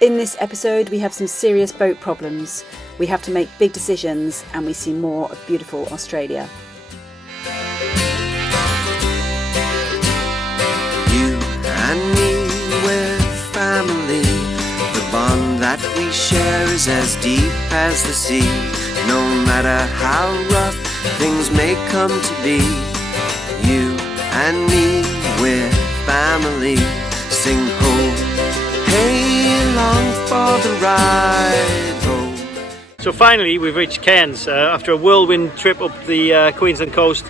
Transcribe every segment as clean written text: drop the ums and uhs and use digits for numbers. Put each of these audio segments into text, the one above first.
In this episode, we have some serious boat problems. We have to make big decisions and we see more of beautiful Australia. You and me, we're family. The bond that we share is as deep as the sea. No matter how rough things may come to be. You and me, we're family. Sing ho, hey, long for the ride home. So finally we've reached Cairns after a whirlwind trip up the Queensland coast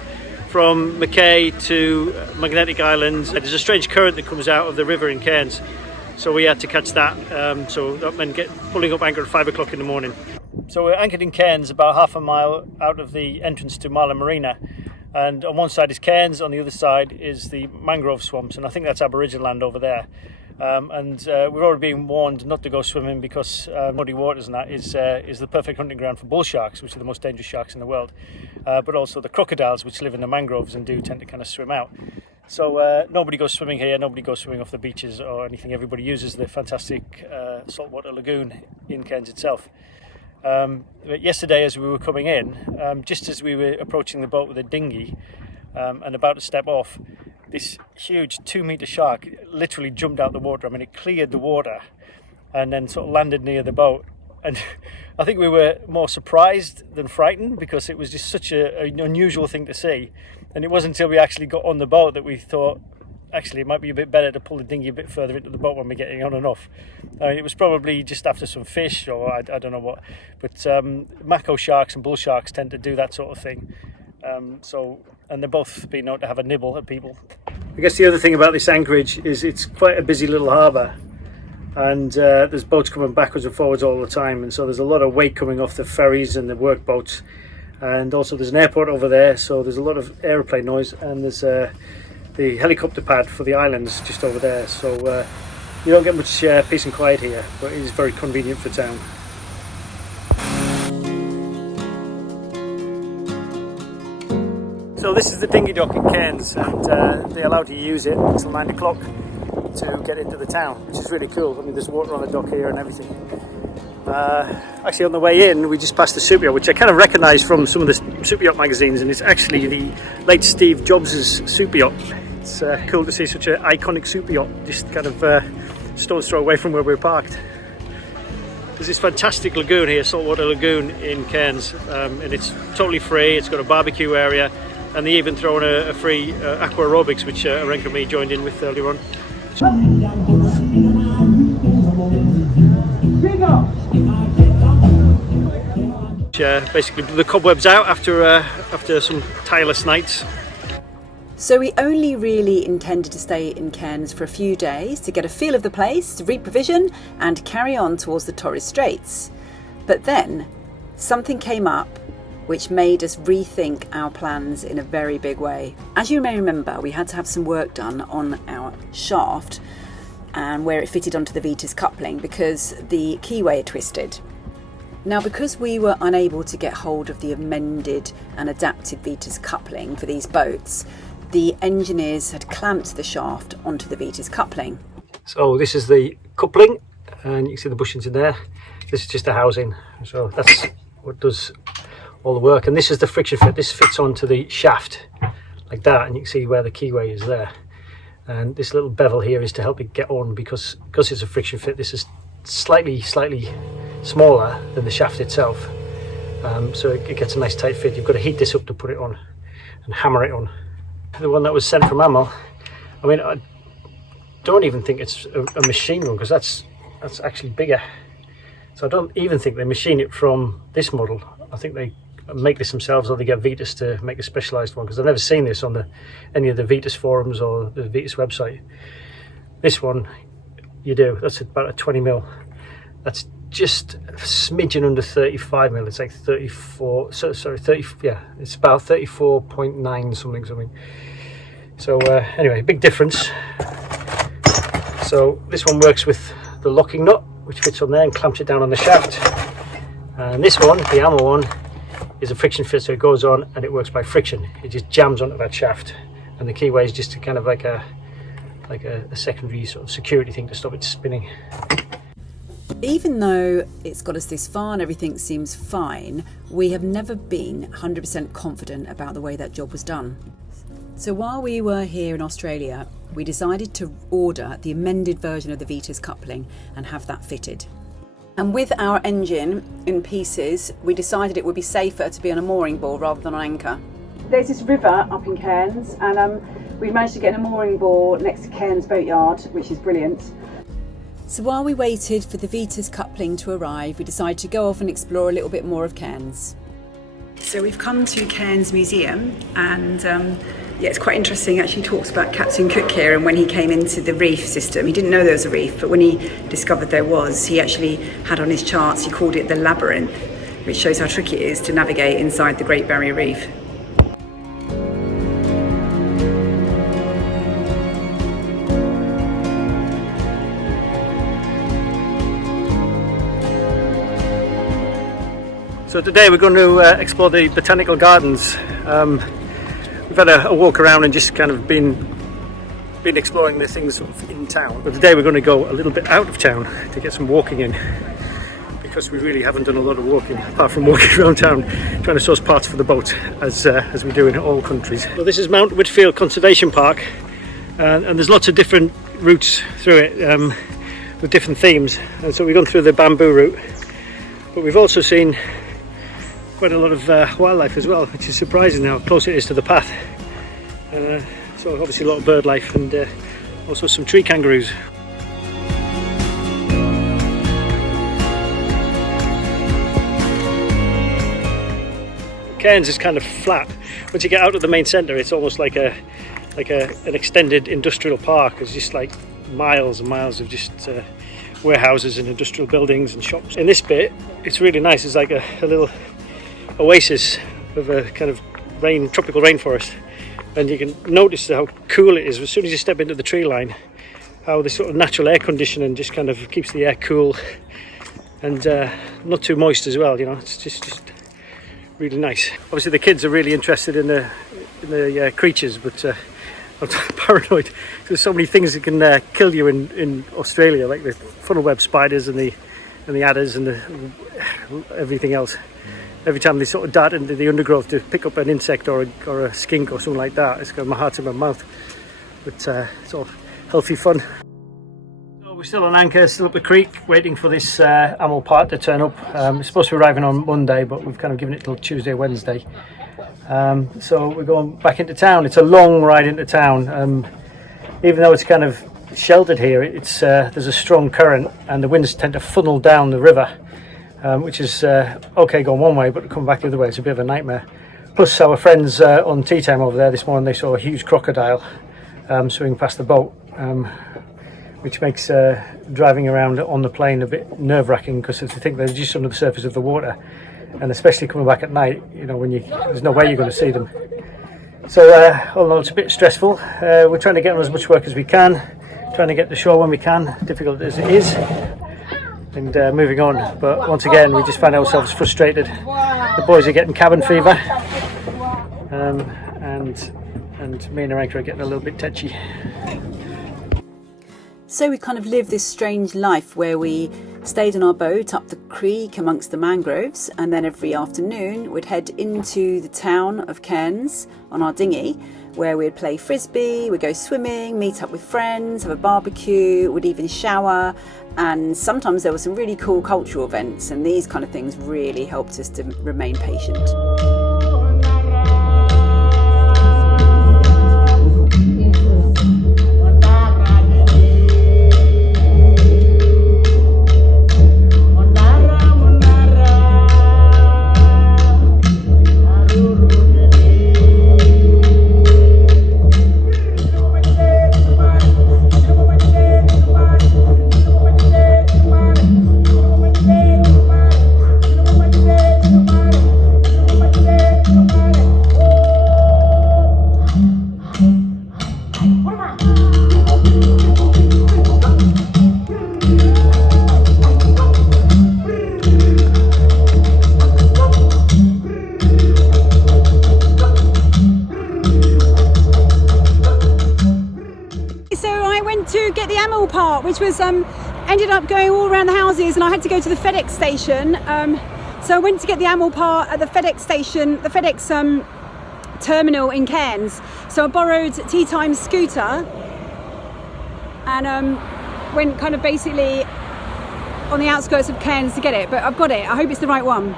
from Mackay to Magnetic Island. There's a strange current that comes out of the river in Cairns, so we had to catch that. So that meant pulling up anchor at 5 o'clock in the morning. So we're anchored in Cairns, about half a mile out of the entrance to Marla Marina, and on one side is Cairns, on the other side is the mangrove swamps, and I think that's Aboriginal land over there. We've already been warned not to go swimming because muddy waters and that is the perfect hunting ground for bull sharks, which are the most dangerous sharks in the world, but also the crocodiles, which live in the mangroves and do tend to kind of swim out. So nobody goes swimming here, nobody goes swimming off the beaches or anything. Everybody uses the fantastic saltwater lagoon in Cairns itself. But yesterday, as we were coming in, just as we were approaching the boat with a dinghy and about to step off, this huge 2-metre shark literally jumped out the water. I mean, it cleared the water and then sort of landed near the boat. And I think we were more surprised than frightened because it was just such an unusual thing to see. And it wasn't until we actually got on the boat that we thought, actually, it might be a bit better to pull the dinghy a bit further into the boat when we're getting on and off. I mean, it was probably just after some fish or I don't know what. But mako sharks and bull sharks tend to do that sort of thing. And they're both been known to have a nibble at people. I guess the other thing about this anchorage is it's quite a busy little harbour, and there's boats coming backwards and forwards all the time, and so there's a lot of weight coming off the ferries and the work boats, and also there's an airport over there, so there's a lot of aeroplane noise, and there's the helicopter pad for the islands just over there, so you don't get much peace and quiet here, but it is very convenient for town. So this is the dinghy dock in Cairns, and they allow you to use it until 9 o'clock to get into the town, which is really cool. I mean, there's water on the dock here and everything. Actually, on the way in, we just passed the super yacht, which I kind of recognise from some of the super yacht magazines, and it's actually the late Steve Jobs' super yacht. It's cool to see such an iconic super yacht just kind of stone's throw away from where we're parked. There's this fantastic lagoon here, saltwater lagoon in Cairns, and it's totally free. It's got a barbecue area. And they even throw in a free aqua aerobics, which Arenka and me joined in with earlier on. Basically the cobwebs out after some tireless nights. So we only really intended to stay in Cairns for a few days to get a feel of the place, to reprovision and carry on towards the Torres Straits. But then something came up which made us rethink our plans in a very big way. As you may remember, we had to have some work done on our shaft and where it fitted onto the Vitas coupling because the keyway had twisted. Now, because we were unable to get hold of the amended and adapted Vitas coupling for these boats, the engineers had clamped the shaft onto the Vitas coupling. So this is the coupling, and you can see the bushings in there. This is just the housing, so that's what does all the work, and this is the friction fit. This fits onto the shaft like that, and you can see where the keyway is there, and this little bevel here is to help it get on because it's a friction fit. This is slightly smaller than the shaft itself, so it gets a nice tight fit. You've got to heat this up to put it on and hammer it on. The one that was sent from Amel, I mean, I don't even think it's a machine one because that's actually bigger, so I don't even think they machine it from this model. I think they make this themselves, or they get Vitas to make a specialised one, because I've never seen this on any of the Vitas forums or the Vitas website. This one you do. That's about a 20mm. That's just a smidgen under 35mm. It's like 34. Sorry, 30. Yeah, it's about 34.9 something. So anyway, big difference. So this one works with the locking nut, which fits on there and clamps it down on the shaft. And this one, the Amel one, is a friction fit, so it goes on and it works by friction. It just jams onto that shaft, and the keyway is just kind of like a secondary sort of security thing to stop it spinning. Even though it's got us this far and everything seems fine, we have never been 100% confident about the way that job was done. So while we were here in Australia, we decided to order the amended version of the Vitas coupling and have that fitted. And with our engine in pieces, we decided it would be safer to be on a mooring ball rather than on anchor. There's this river up in Cairns, and we managed to get a mooring ball next to Cairns boatyard, which is brilliant. So while we waited for the Vitas coupling to arrive, we decided to go off and explore a little bit more of Cairns. So we've come to Cairns Museum, and it's quite interesting. It actually talks about Captain Cook here, and when he came into the reef system, he didn't know there was a reef, but when he discovered there was, he actually had on his charts, he called it the labyrinth, which shows how tricky it is to navigate inside the Great Barrier Reef. So today we're going to explore the botanical gardens. We've had a walk around and just kind of been exploring the things sort of in town. But today we're going to go a little bit out of town to get some walking in, because we really haven't done a lot of walking apart from walking around town trying to source parts for the boat as we do in all countries. Well, this is Mount Whitfield Conservation Park, and there's lots of different routes through it with different themes. And so we've gone through the bamboo route, but we've also seen quite a lot of wildlife as well, which is surprising how close it is to the path. So obviously a lot of bird life, and also some tree kangaroos. Cairns is kind of flat. Once you get out of the main centre, it's almost like an extended industrial park. It's just like miles and miles of just warehouses and industrial buildings and shops. In this bit, it's really nice. It's like a little oasis of a kind of tropical rainforest, and you can notice how cool it is as soon as you step into the tree line, how the sort of natural air conditioning just kind of keeps the air cool and not too moist as well. You know, it's just really nice. Obviously the kids are really interested in the creatures, but I'm paranoid. There's so many things that can kill you in Australia, like the funnel web spiders and the adders and everything else. Every time they sort of dart into the undergrowth to pick up an insect or a skink or something like that, it's got my heart in my mouth. But it's all healthy fun. So we're still on anchor, still up the creek, waiting for this Amelit part to turn up. It's supposed to be arriving on Monday, but we've kind of given it till Tuesday, Wednesday. So we're going back into town. It's a long ride into town. Even though it's kind of sheltered here, there's a strong current, and the winds tend to funnel down the river. Which is okay going one way, but to come back the other way it's a bit of a nightmare. Plus our friends on tea time over there this morning, they saw a huge crocodile swimming past the boat, which makes driving around on the plane a bit nerve-wracking, because I think they're just under the surface of the water, and especially coming back at night, you know, when there's no way you're going to see them. So although it's a bit stressful, we're trying to get on as much work as we can, trying to get to shore when we can, difficult as it is. And moving on, but once again we just find ourselves frustrated. The boys are getting cabin fever, and me and our anchor are getting a little bit tetchy. So we kind of lived this strange life where we stayed on our boat up the creek amongst the mangroves, and then every afternoon we'd head into the town of Cairns on our dinghy, where we'd play frisbee, we'd go swimming, meet up with friends, have a barbecue, we'd even shower, and sometimes there were some really cool cultural events, and these kind of things really helped us to remain patient. Which was ended up going all around the houses, and I had to go to the FedEx station. So I went to get the animal part at the FedEx station, the FedEx terminal in Cairns. So I borrowed Tea Time's scooter and went kind of basically on the outskirts of Cairns to get it. But I've got it. I hope it's the right one.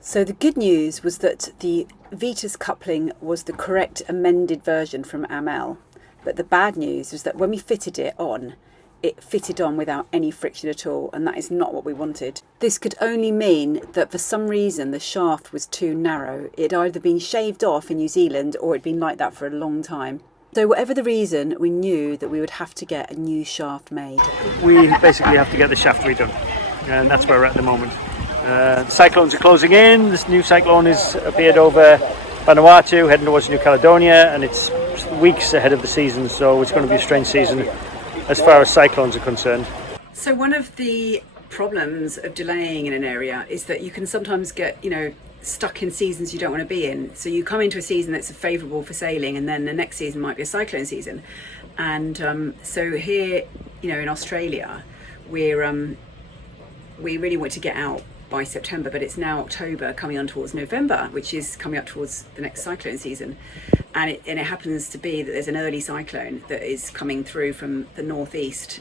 So the good news was that the Vitas coupling was the correct amended version from Amel. But the bad news was that when we fitted it fitted on without any friction at all, and that is not what we wanted. This could only mean that for some reason the shaft was too narrow. It had either been shaved off in New Zealand or it'd been like that for a long time. So whatever the reason, we knew that we would have to get a new shaft made. We basically have to get the shaft redone, and that's where we're at the moment. The cyclones are closing in. This new cyclone has appeared over Vanuatu, heading towards New Caledonia, and it's weeks ahead of the season, so it's going to be a strange season as far as cyclones are concerned. So one of the problems of delaying in an area is that you can sometimes get, stuck in seasons you don't want to be in. So you come into a season that's favourable for sailing, and then the next season might be a cyclone season. And so here, in Australia, we really want to get out by September, but it's now October coming on towards November, which is coming up towards the next cyclone season. And it happens to be that there's an early cyclone that is coming through from the northeast,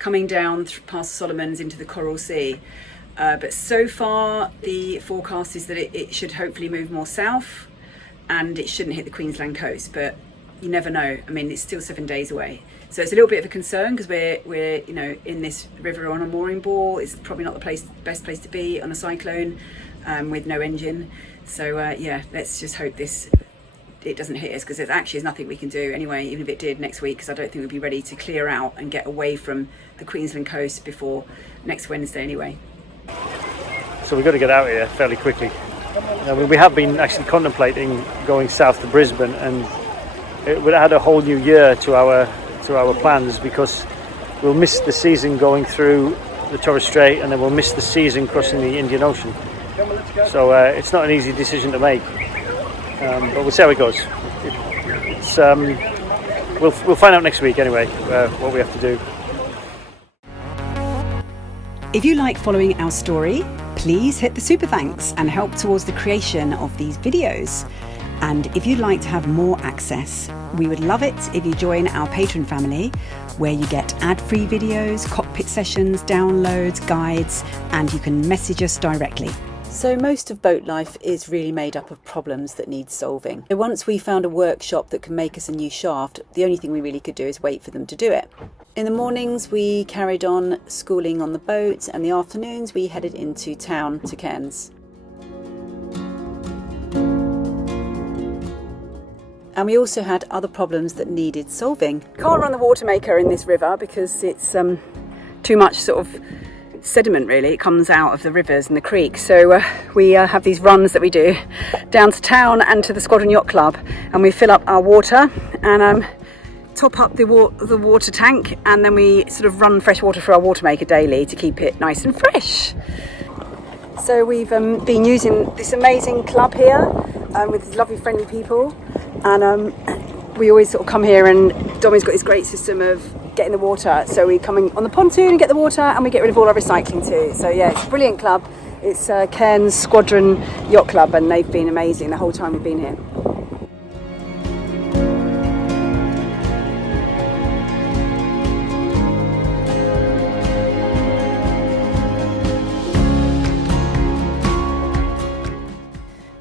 coming down past Solomons into the Coral Sea. But so far the forecast is that it should hopefully move more south, and it shouldn't hit the Queensland coast, but you never know. I mean, it's still 7 days away. So it's a little bit of a concern because we're in this river on a mooring ball. It's probably not the best place to be on a cyclone with no engine. So let's just hope it doesn't hit us, because there's nothing we can do anyway, even if it did next week, because I don't think we'd be ready to clear out and get away from the Queensland coast before next Wednesday anyway. So we've got to get out of here fairly quickly. I mean, we have been actually contemplating going south to Brisbane, and it would add a whole new year to our plans, because we'll miss the season going through the Torres Strait, and then we'll miss the season crossing the Indian Ocean. So it's not an easy decision to make, but we'll see how it goes. We'll find out next week anyway what we have to do. If you like following our story, please hit the super thanks and help towards the creation of these videos. And if you'd like to have more access, we would love it if you join our Patreon family, where you get ad-free videos, cockpit sessions, downloads, guides, and you can message us directly. So most of boat life is really made up of problems that need solving. So once we found a workshop that can make us a new shaft, the only thing we really could do is wait for them to do it. In the mornings we carried on schooling on the boat, and the afternoons we headed into town to Cairns. And we also had other problems that needed solving. Can't run the water maker in this river because it's too much sort of sediment, really. It comes out of the rivers and the creeks. So we have these runs that we do down to town and to the Squadron Yacht Club, and we fill up our water and top up the water tank, and then we sort of run fresh water through our water maker daily to keep it nice and fresh. So we've been using this amazing club here with these lovely friendly people, and we always sort of come here, and Domi's got this great system of getting the water. So we come in on the pontoon and get the water, and we get rid of all our recycling too. So yeah, it's a brilliant club. It's Cairns Squadron Yacht Club, and they've been amazing the whole time we've been here.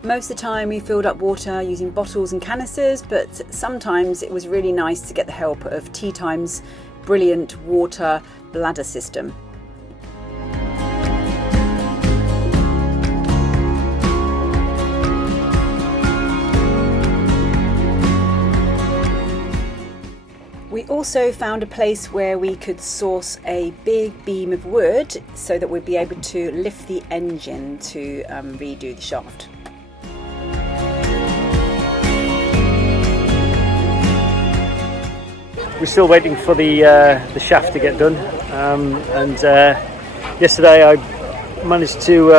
Most of the time we filled up water using bottles and canisters, but sometimes it was really nice to get the help of Tea Time's brilliant water bladder system. We also found a place where we could source a big beam of wood so that we'd be able to lift the engine to redo the shaft. We're still waiting for the shaft to get done, and yesterday I managed to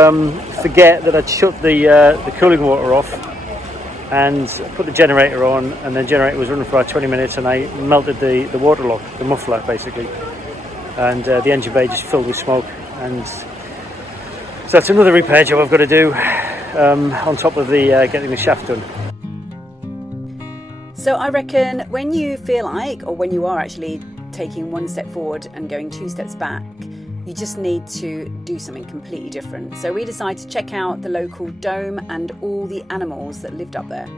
forget that I'd shut the cooling water off and put the generator on, and the generator was running for about 20 minutes, and I melted the water lock, the muffler basically. and the engine bay just filled with smoke. And so that's another repair job I've got to do on top of the getting the shaft done. So I reckon when you feel like, or when you are actually taking one step forward and going 2 steps back, you just need to do something completely different. So we decided to check out the local dome and all the animals that lived up there.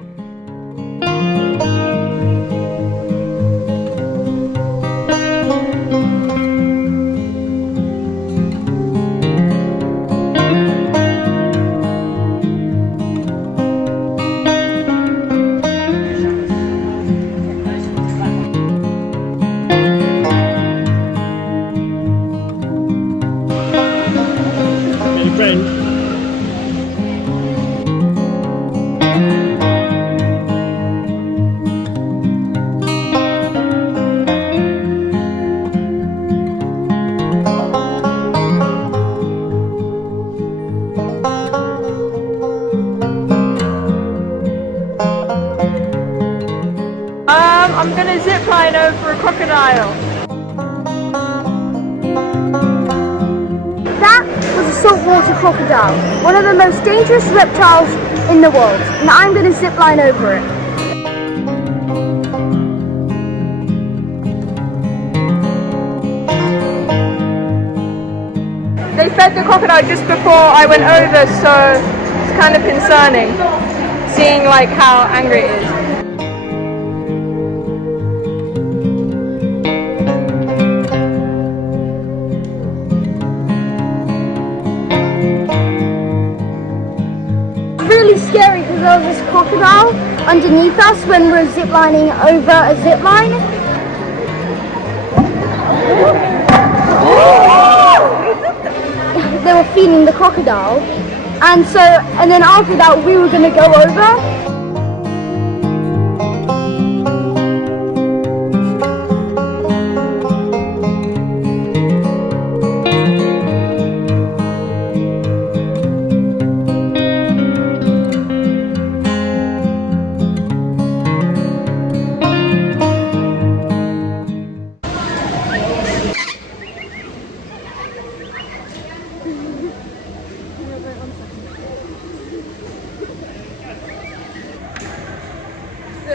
I'm gonna zip line over a crocodile. That was a saltwater crocodile, one of the most dangerous reptiles in the world, and I'm gonna zip line over it. They fed the crocodile just before I went over, so it's kind of concerning seeing like how angry it is. Really scary because there was this crocodile underneath us when we were ziplining over a zip line. They were feeding the crocodile, and then after that we were going to go over.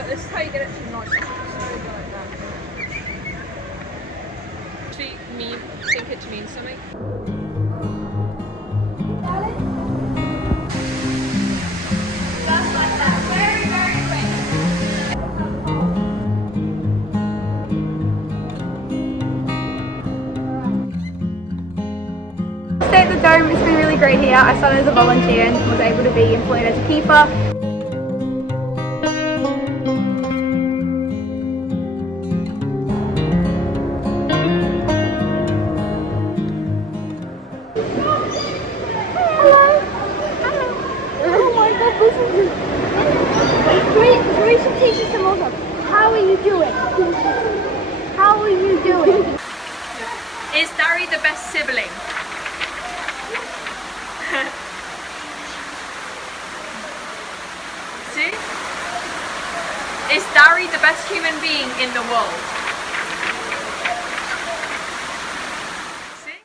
This is how you get it to not like that. Actually, think it to mean something. Just like that, very, very quick. Stay at the dome, it's been really great here. I started as a volunteer and was able to be employed as a keeper. How are you doing? How are you doing? Is Dari the best sibling? See? Is Dari the best human being in the world? See?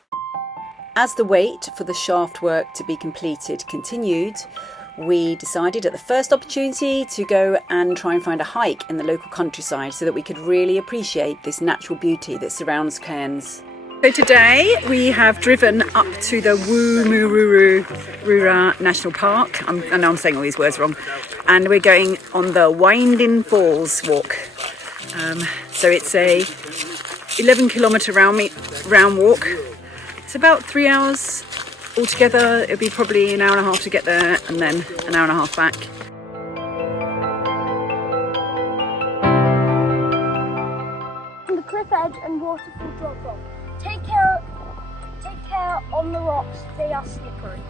As the wait for the shaft work to be completed continued, we decided at the first opportunity to go and try and find a hike in the local countryside so that we could really appreciate this natural beauty that surrounds Cairns. So today we have driven up to the Woomururu National Park. I know I'm saying all these words wrong. And we're going on the Winding Falls walk. So it's a 11-kilometre round walk. It's about 3 hours altogether. It'll be probably an hour and a half to get there and then an hour and a half back. The cliff edge and waterfall drop off. Take care on the rocks, they are slippery.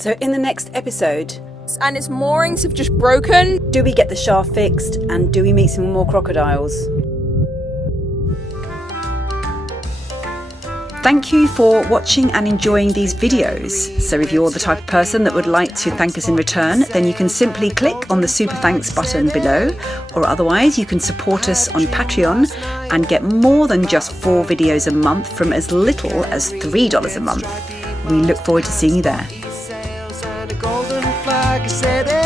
So in the next episode, And its moorings have just broken. do we get the shaft fixed and do we meet some more crocodiles? Thank you for watching and enjoying these videos. So if you're the type of person that would like to thank us in return, then you can simply click on the super thanks button below, or otherwise you can support us on Patreon and get more than just 4 videos a month from as little as $3 a month. We look forward to seeing you there. Golden flag said